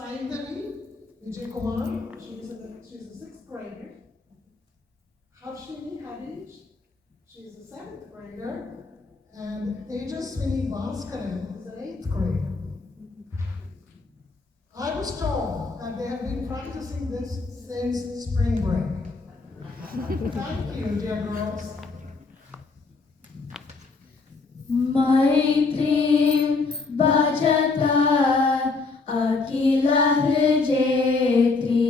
Saindali Vijay Kumar, she's a sixth grader. Harshini Harish, she's a seventh grader. And Tejaswini Bhaskaran is an eighth grader. I was told that they have been practicing this since spring break. Thank you, dear girls. मैत्रीं भजता Akhil हृजेत्री